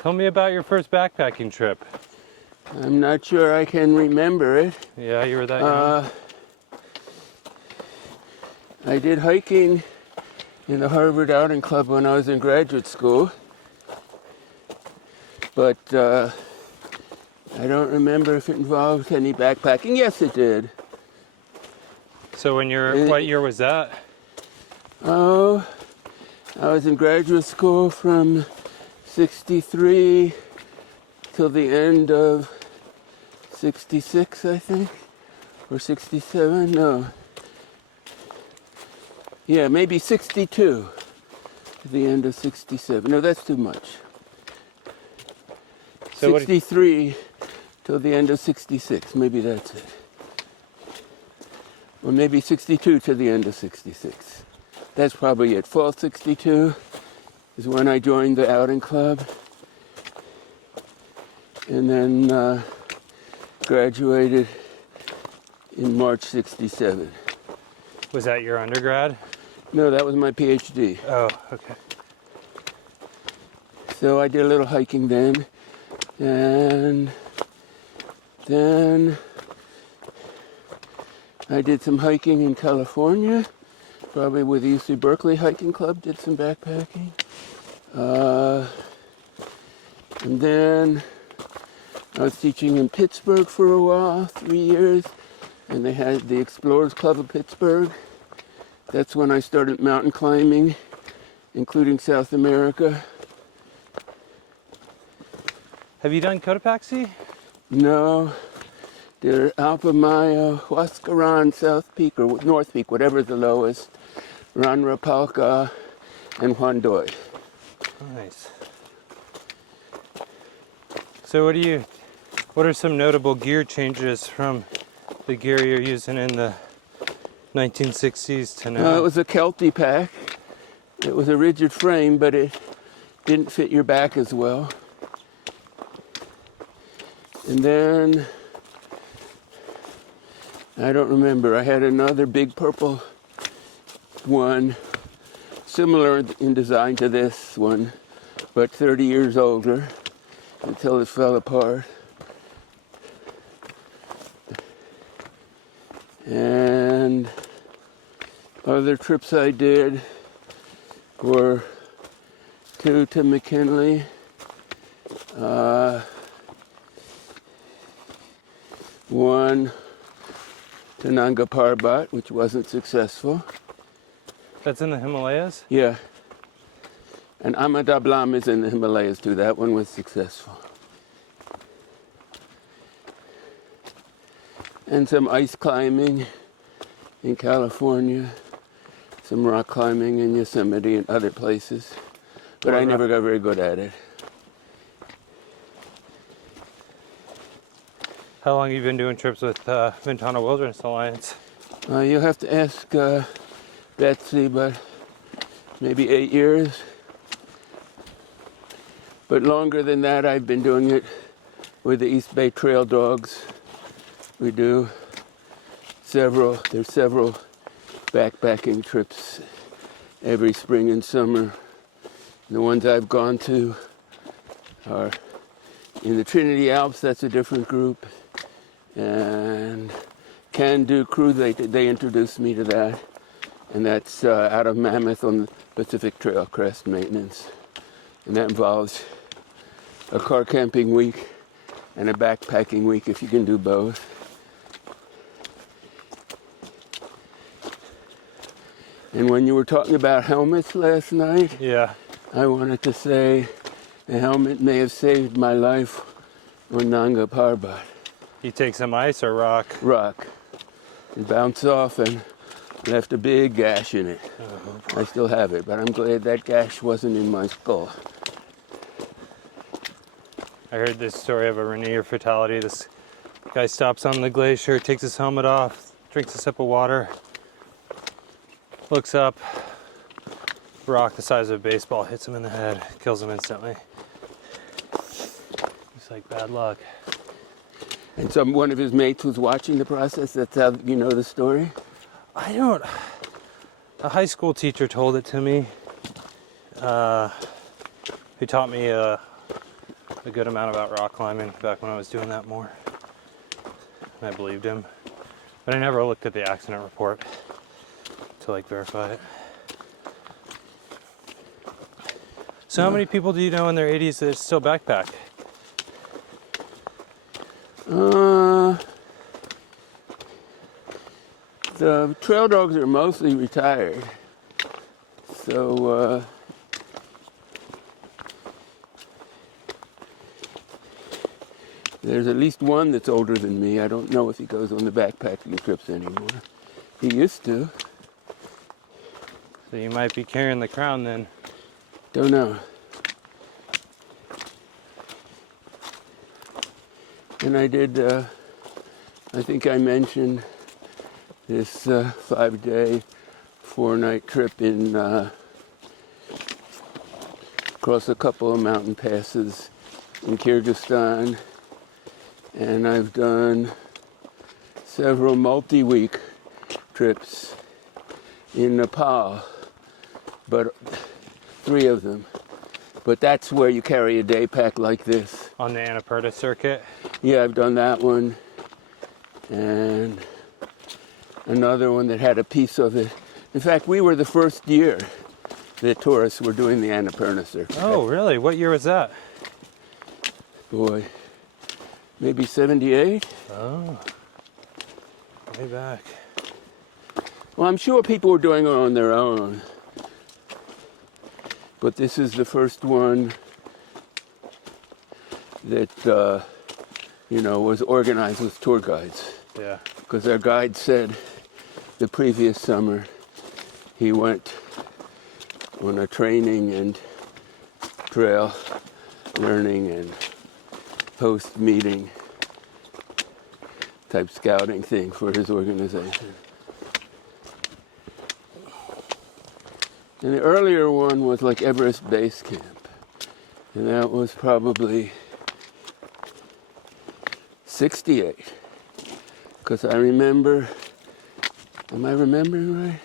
Tell me about your first backpacking trip. I'm not sure I can remember it. Yeah, you were that young? I did hiking in the Harvard Outing Club when I was in graduate school, but I don't remember if it involved any backpacking. Yes, it did. So what year was that? Oh, I was in graduate school from 63 till the end of 66, I think, or 67, no. Yeah, maybe 62 to the end of 67. No, that's too much. So 63 till the end of 66, maybe that's it. Or maybe 62 to the end of 66. That's probably it. Fall 62 is when I joined the outing club. And then graduated in March 67. Was that your undergrad? No, that was my PhD. Oh, okay. So I did a little hiking then. And then I did some hiking in California, probably with the UC Berkeley Hiking Club, did some backpacking. And then I was teaching in Pittsburgh for a while, 3 years, and they had the Explorers Club of Pittsburgh. That's when I started mountain climbing, including South America. Have you done Cotopaxi? No, did Alpamayo, Huascaran, South Peak, or North Peak, whatever the lowest, Ranrapalca, and Huandoy. Nice. So what are some notable gear changes from the gear you're using in the 1960s to now? It was a Kelty pack. It was a rigid frame, but it didn't fit your back as well. And then, I don't remember, I had another big purple one, similar in design to this one, but 30 years older, until it fell apart. And other trips I did were two to McKinley, one to Nanga Parbat, which wasn't successful. That's in the Himalayas? Yeah. And Amadablam is in the Himalayas too. That one was successful. And some ice climbing in California, some rock climbing in Yosemite and other places. But I never got very good at it. How long have you been doing trips with Ventana Wilderness Alliance? You'll have to ask Betsy, but maybe 8 years. But longer than that, I've been doing it with the East Bay Trail Dogs. We do there's several backpacking trips every spring and summer. The ones I've gone to are in the Trinity Alps, that's a different group. And Can Do Crew, they introduced me to that. And that's out of Mammoth on the Pacific Trail Crest maintenance. And that involves a car camping week and a backpacking week if you can do both. And when you were talking about helmets last night, Yeah. I wanted to say the helmet may have saved my life on Nanga Parbat. You take some ice or rock? Rock. It bounced off and left a big gash in it. I still have it, but I'm glad that gash wasn't in my skull. I heard this story of a Rainier fatality. This guy stops on the glacier, takes his helmet off, drinks a sip of water, looks up, rock the size of a baseball hits him in the head, kills him instantly. It's like bad luck. And one of his mates was watching the process. That's how you know the story? A high school teacher told it to me, who taught me a good amount about rock climbing back when I was doing that more. And I believed him. But I never looked at the accident report to like verify it. So how many people do you know in their 80s that still backpack? The trail dogs are mostly retired. So, there's at least one that's older than me. I don't know if he goes on the backpacking trips anymore. He used to. So you might be carrying the crown then. Don't know. And I did, I think I mentioned this 5-day, 4-night trip in across a couple of mountain passes in Kyrgyzstan. And I've done several multi-week trips in Nepal, but 3 of them. But that's where you carry a day pack like this. On the Annapurna circuit? Yeah, I've done that one. And another one that had a piece of it. In fact, we were the first year that tourists were doing the Annapurna circuit. Oh, really? What year was that? Boy, maybe 78? Oh, way back. Well, I'm sure people were doing it on their own. But this is the first one that, was organized with tour guides. Yeah. Because our guide said the previous summer he went on a training and trail learning and post-meeting type scouting thing for his organization. And the earlier one was like Everest Base Camp. And that was probably 68. Because I remember, am I remembering right?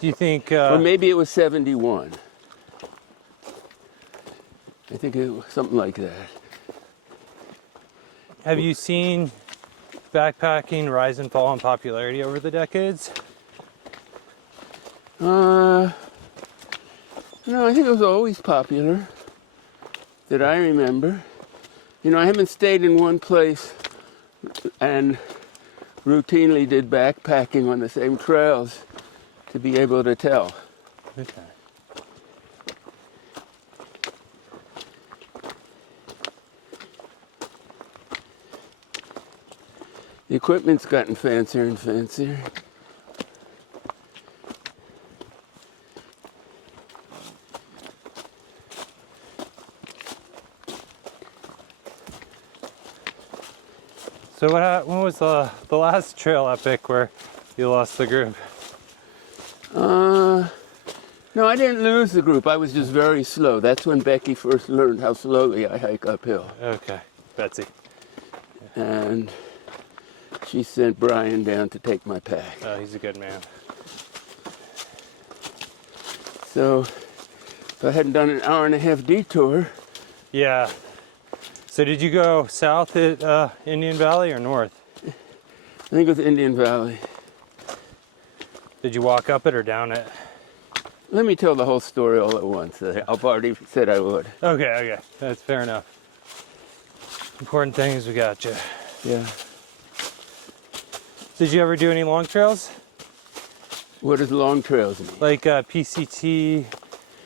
Do you think... Or maybe it was 71. I think it was something like that. have you seen backpacking rise and fall in popularity over the decades? No, I think it was always popular, that I remember. I haven't stayed in one place and routinely did backpacking on the same trails to be able to tell. Okay. The equipment's gotten fancier and fancier. So when was the last trail epic where you lost the group? No, I didn't lose the group. I was just very slow. That's when Becky first learned how slowly I hike uphill. Okay, Betsy. And she sent Brian down to take my pack. Oh, he's a good man. So if I hadn't done an hour-and-a-half detour, Yeah. So did you go south at Indian Valley or north? I think it was Indian Valley. Did you walk up it or down it? Let me tell the whole story all at once. I've already said I would. Okay. That's fair enough. Important thing is we got you. Yeah. Did you ever do any long trails? What does long trails mean? Like PCT,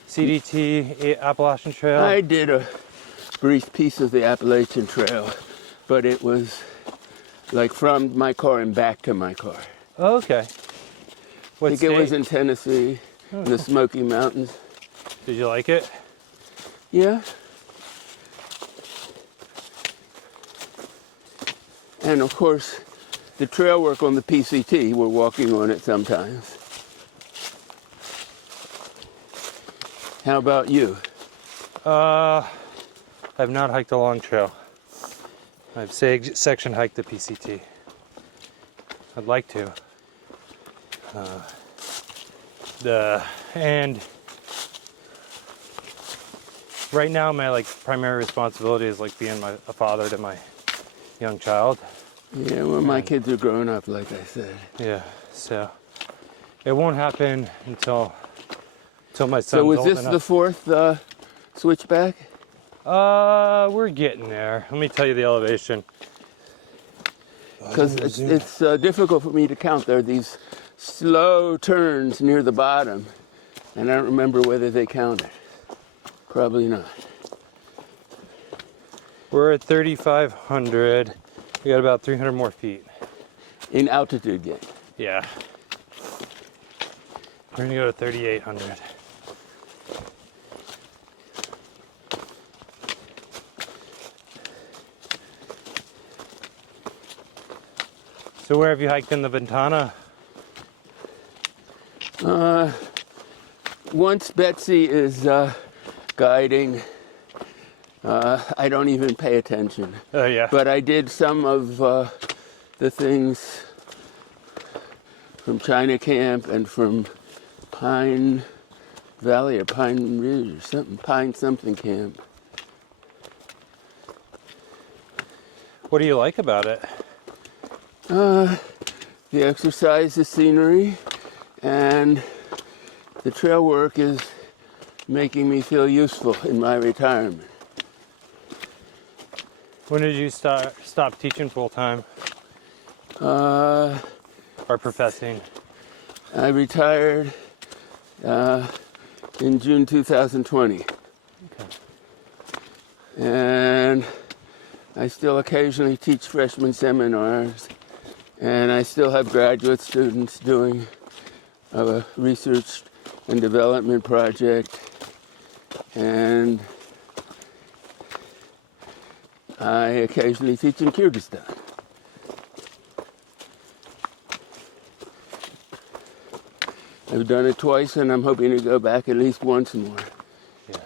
CDT, Appalachian Trail? I did a brief piece of the Appalachian Trail, but it was like from my car and back to my car. Oh, okay. What I think it was in Tennessee, in the Smoky Mountains. Did you like it? Yeah. And of course, the trail work on the PCT, we're walking on it sometimes. How about you? I've not hiked a long trail. I've section hiked the PCT. I'd like to. And right now, my like primary responsibility is like being a father to my young child. Yeah, well, my kids are growing up, like I said. Yeah, so it won't happen until my son's So was old this enough. the fourth switchback? We're getting there. Let me tell you the elevation. Because it's difficult for me to count. There are these slow turns near the bottom, and I don't remember whether they counted. Probably not. We're at 3,500. We got about 300 more feet. In altitude yet? Yeah. We're gonna go to 3,800. So where have you hiked in the Ventana? Once Betsy is guiding, I don't even pay attention. Oh yeah. But I did some of the things from China Camp and from Pine Valley or Pine Ridge or something, Pine something camp. What do you like about it? The exercise, the scenery, and the trail work is making me feel useful in my retirement. When did you stop teaching full time Uh, or professing? I retired in June 2020. Okay. And I still occasionally teach freshman seminars, and I still have graduate students doing a research and development project, and I occasionally teach in Kyrgyzstan. I've done it twice, and I'm hoping to go back at least once more. Yeah.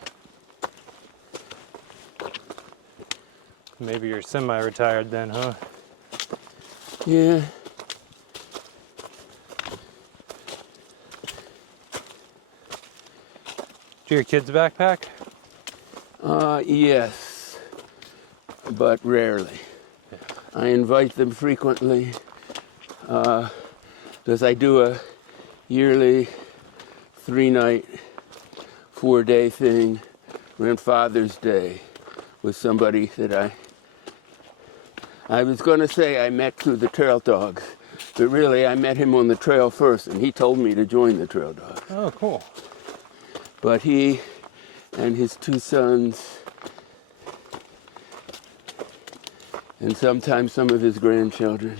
Maybe you're semi-retired then, huh? Yeah. Do your kids backpack? Yes, but rarely. I invite them frequently because I do a yearly 3-night, 4-day thing around Father's Day with somebody that I was going to say I met through the Trail Dogs, but really I met him on the trail first, and he told me to join the Trail Dogs. Oh, cool. But he and his 2 sons, and sometimes some of his grandchildren,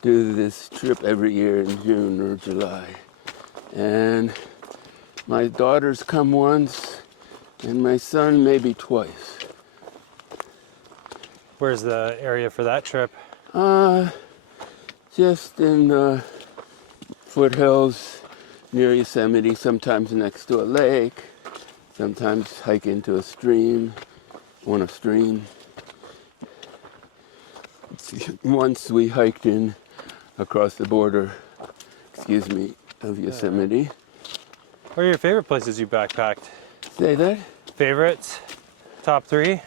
do this trip every year in June or July. And my daughters come once, and my son maybe twice. Where's the area for that trip? Just in the foothills near Yosemite, sometimes next to a lake, sometimes hike into a stream, on a stream. Once we hiked in across the border, of Yosemite. What are your favorite places you backpacked? Say that? Favorites? Top 3?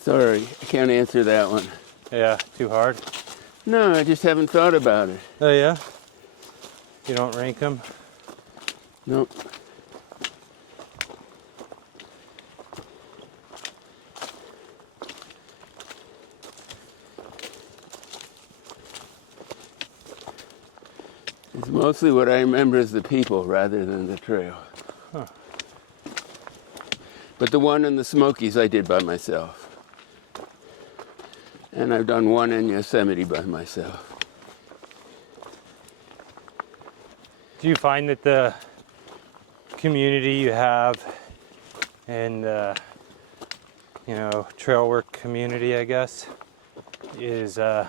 Sorry, I can't answer that one. Yeah, too hard. No, I just haven't thought about it. Oh yeah? You don't rank them? Nope. It's mostly what I remember is the people rather than the trail. Huh. But the one in the Smokies I did by myself. And I've done one in Yosemite by myself. Do you find that the community you have and trail work community, I guess, is do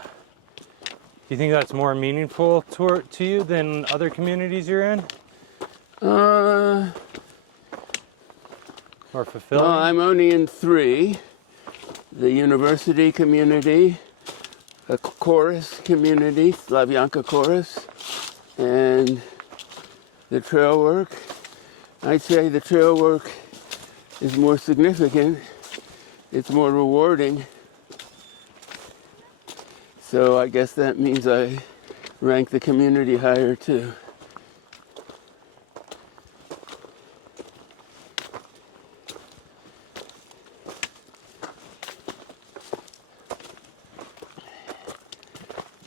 you think that's more meaningful to you than other communities you're in? Or fulfilling? Well, I'm only in 3. The university community, a chorus community, Slavyanka chorus, and the trail work. I'd say the trail work is more significant. It's more rewarding. So I guess that means I rank the community higher too.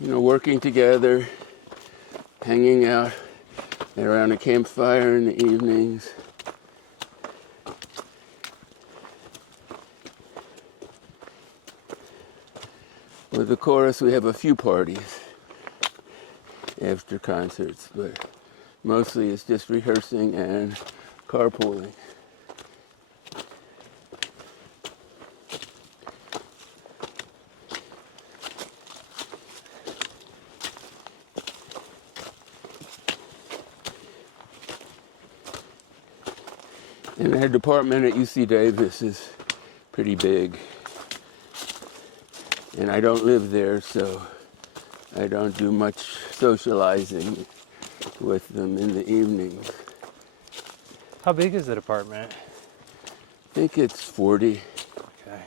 You know, working together, hanging out around a campfire in the evenings. With the chorus, we have a few parties after concerts, but mostly it's just rehearsing and carpooling. And the department at UC Davis is pretty big. And I don't live there, so I don't do much socializing with them in the evenings. How big is the department? I think it's 40. Okay.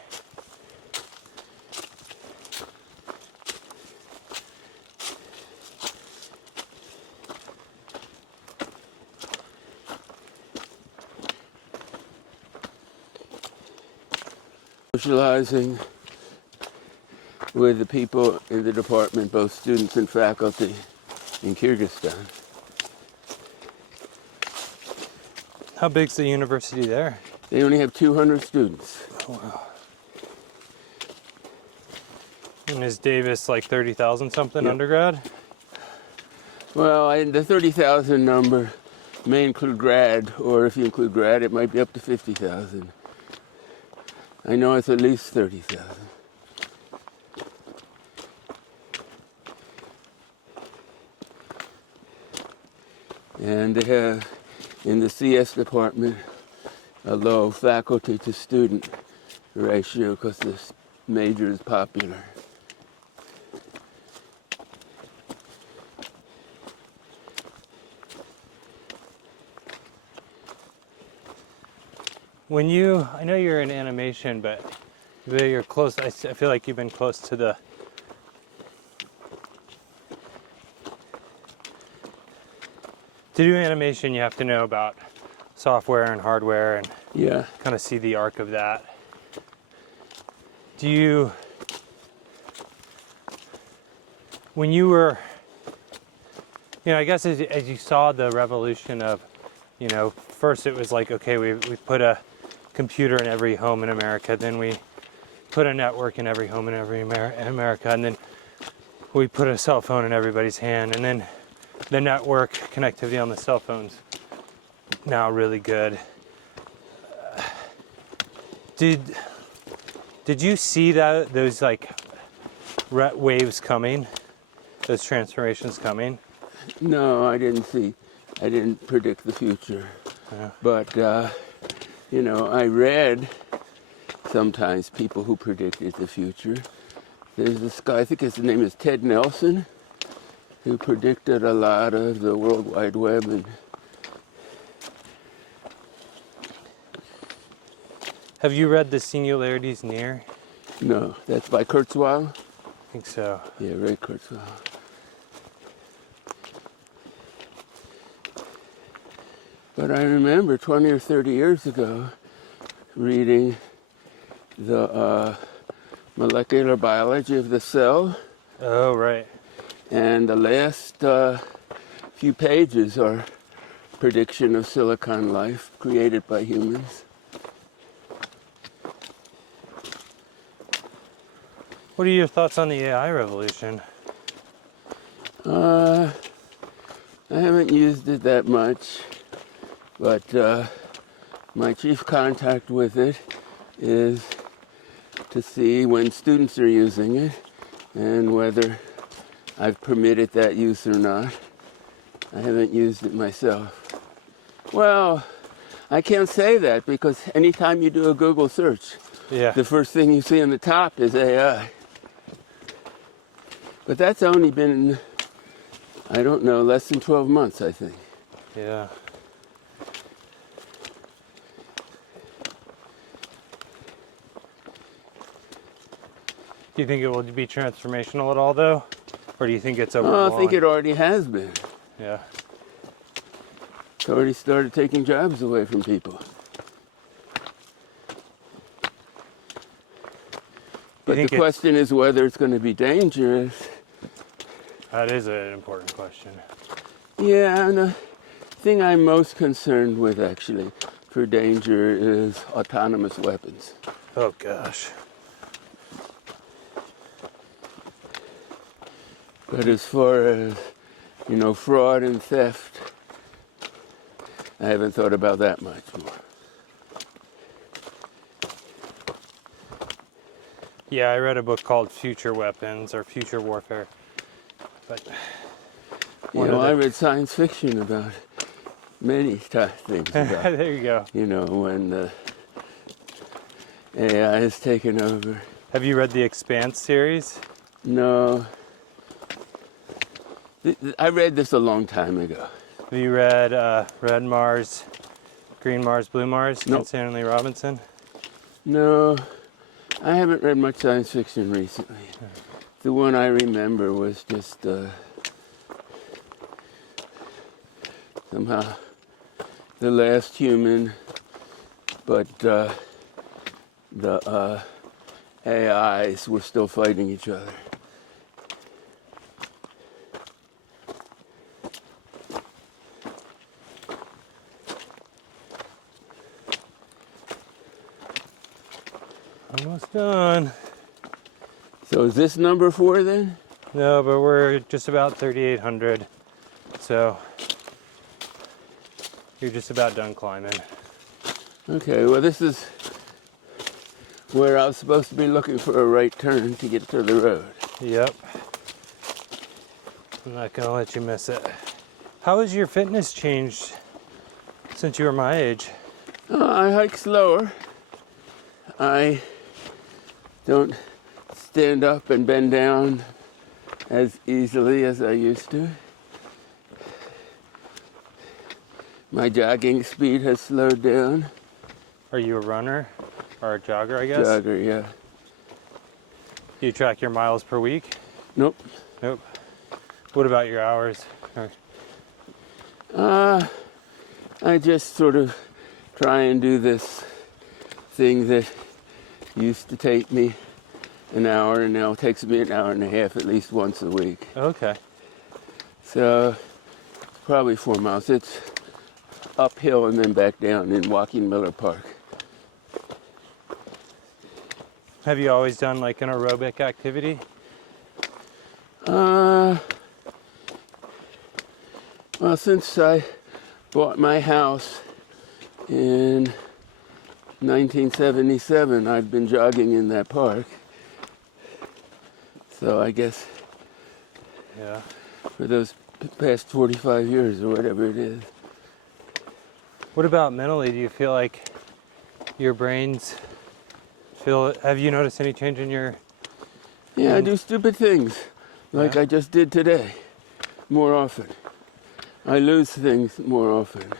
Socializing with the people in the department, both students and faculty, in Kyrgyzstan. How big's the university there? They only have 200 students. Oh, wow. And is Davis like 30,000 something Yep. undergrad? Well, the 30,000 number may include grad, or if you include grad, it might be up to 50,000. I know it's at least 30,000. And they have, in the CS department, a low faculty to student ratio because this major is popular. When you, I know you're in animation, but you're close, I feel like you've been close to the, to do animation you have to know about software and hardware and Yeah. kind of see the arc of that. Do you, when you were, I guess as you saw the revolution of, first it was like, okay, we put a computer in every home in America, then we put a network in every home in America, and then we put a cell phone in everybody's hand, and then the network connectivity on the cell phones now really good. Did you see those like waves coming, those transformations coming? No, I didn't predict the future. Yeah. But, I read sometimes people who predicted the future. There's this guy, I think his name is Ted Nelson, who predicted a lot of the World Wide Web. And Have you read The Singularities Near? no, that's by Kurzweil. I think so. Yeah, Ray Kurzweil. But I remember 20 or 30 years ago reading the molecular biology of the cell, Oh, right. and the last few pages are prediction of silicon life created by humans. What are your thoughts on the AI revolution? I haven't used it that much, but my chief contact with it is to see when students are using it and whether I've permitted that use or not. I haven't used it myself. Well, I can't say that because anytime you do a Google search, Yeah. the first thing you see on the top is AI. But that's only been, I don't know, less than 12 months, I think. Yeah. Do you think it will be transformational at all, though? Or do you think it's overblown? Oh, I think it already has been. Yeah. It's already started taking jobs away from people. But the question is whether it's going to be dangerous. That is an important question. Yeah, and the thing I'm most concerned with, actually, for danger is autonomous weapons. Oh, gosh. But as far as, fraud and theft, I haven't thought about that much more. Yeah, I read a book called Future Weapons or Future Warfare. But I read science fiction about many things. About, there you go. When AI is taken over. Have you read the Expanse series? No. I read this a long time ago. Have you read Red Mars, Green Mars, Blue Mars, Nope. Stanley Robinson? No, I haven't read much science fiction recently. The one I remember was just somehow the last human, but the AIs were still fighting each other. Almost done. So is this number 4 then? No, but we're just about 3,800. So you're just about done climbing. Okay, well this is where I was supposed to be looking for a right turn to get to the road. Yep. I'm not gonna let you miss it. How has your fitness changed since you were my age? I hike slower. I don't stand up and bend down as easily as I used to. My jogging speed has slowed down. Are you a runner or a jogger, I guess? Jogger, yeah. Do you track your miles per week? Nope. Nope. What about your hours? I just sort of try and do this thing that used to take me an hour and now takes me an hour and a half at least once a week. Okay. So probably 4 miles. It's uphill and then back down in Joaquin Miller Park. Have you always done like an aerobic activity? Well, since I bought my house in 1977, I've been jogging in that park. So I guess Yeah. for those past 45 years or whatever it is. What about mentally? Do you feel like your brain's have you noticed any change in your... Yeah, I do stupid things like Yeah. I just did today more often. I lose things more often.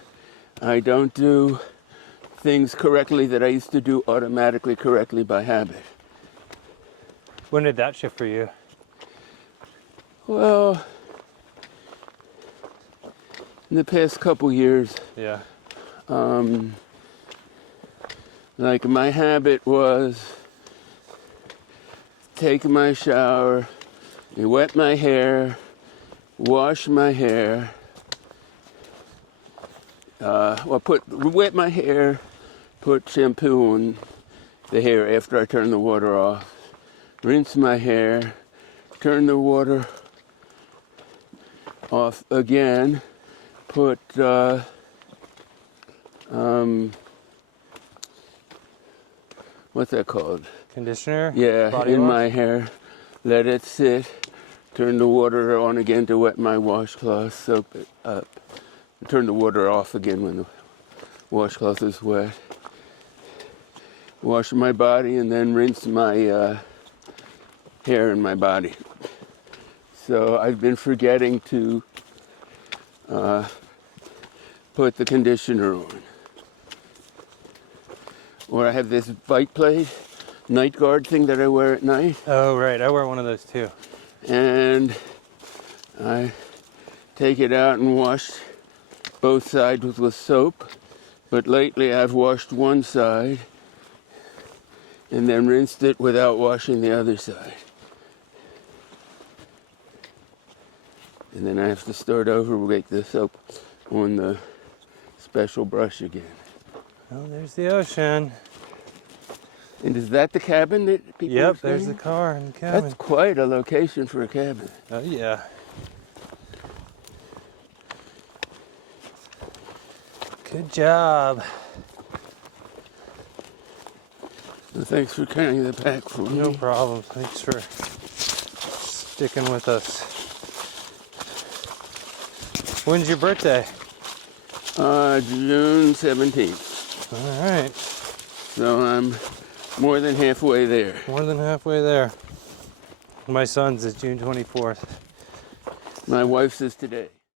I don't do things correctly that I used to do automatically correctly by habit. When did that shift for you? Well, in the past couple years, Yeah. like my habit was take my shower, wet my hair, wash my hair, wet my hair, put shampoo on the hair after I turn the water off, rinse my hair, turn the water off again, put what's that called? Conditioner? Yeah, Body in wash? my hair, let it sit, turn the water on again to wet my washcloth, soak it up, turn the water off again when the washcloth is wet. Wash my body and then rinse my hair and my body So I've been forgetting to put the conditioner on. Or I have this bike plate, night guard thing that I wear at night. Oh, right. I wear one of those too. And I take it out and wash both sides with soap. But lately I've washed one side and then rinsed it without washing the other side. And then I have to start over with the soap on the special brush again. Oh, there's the ocean. And is that the cabin that people are Yep, there's the staying? car and the cabin. That's quite a location for a cabin. Oh, yeah. Good job. Well, thanks for carrying the pack for me. No problem. Thanks for sticking with us. When's your birthday? June 17th. All right. So I'm more than halfway there. More than halfway there. My son's is June 24th. My wife's is today.